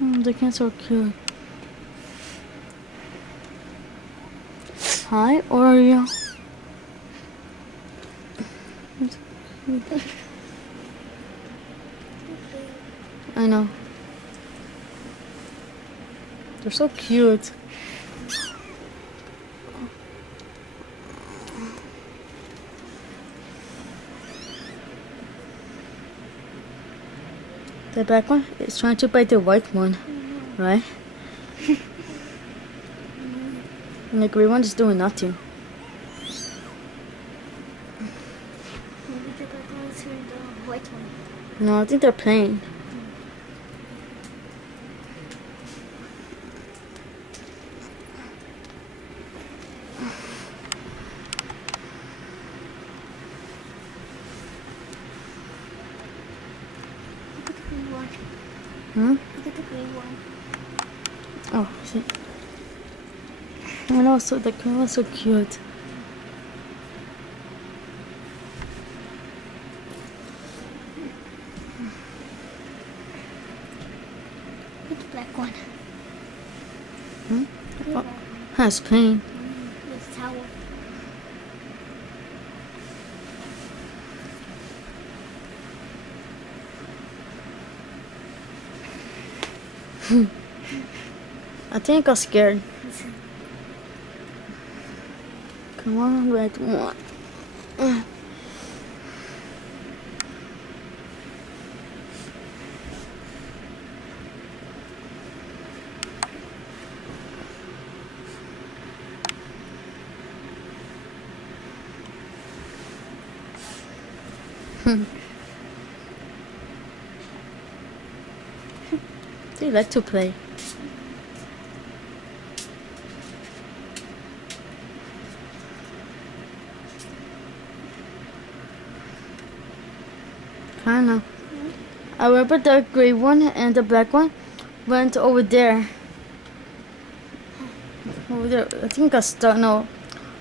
The cats are cute. Hi, Oreo. I know. They're so cute. The black one is trying to bite the white one, right? And the green one is doing nothing. Maybe the black one's hearing the white one. No, I think they're playing. Look at the green one. Hmm? Look at the green one. Oh, see. I know, so the green one's so cute. Look at the black one. Hmm? Look at Oh, that it's playing. one. With the towel. I think I got scared. Come on, red one. They like to play. Kinda. I remember the gray one and the black one went over there. Over there. I think it got stuck. No,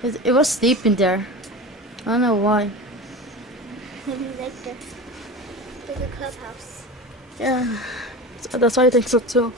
it was sleeping there. I don't know why. Maybe like the clubhouse. Yeah, that's why I think so too.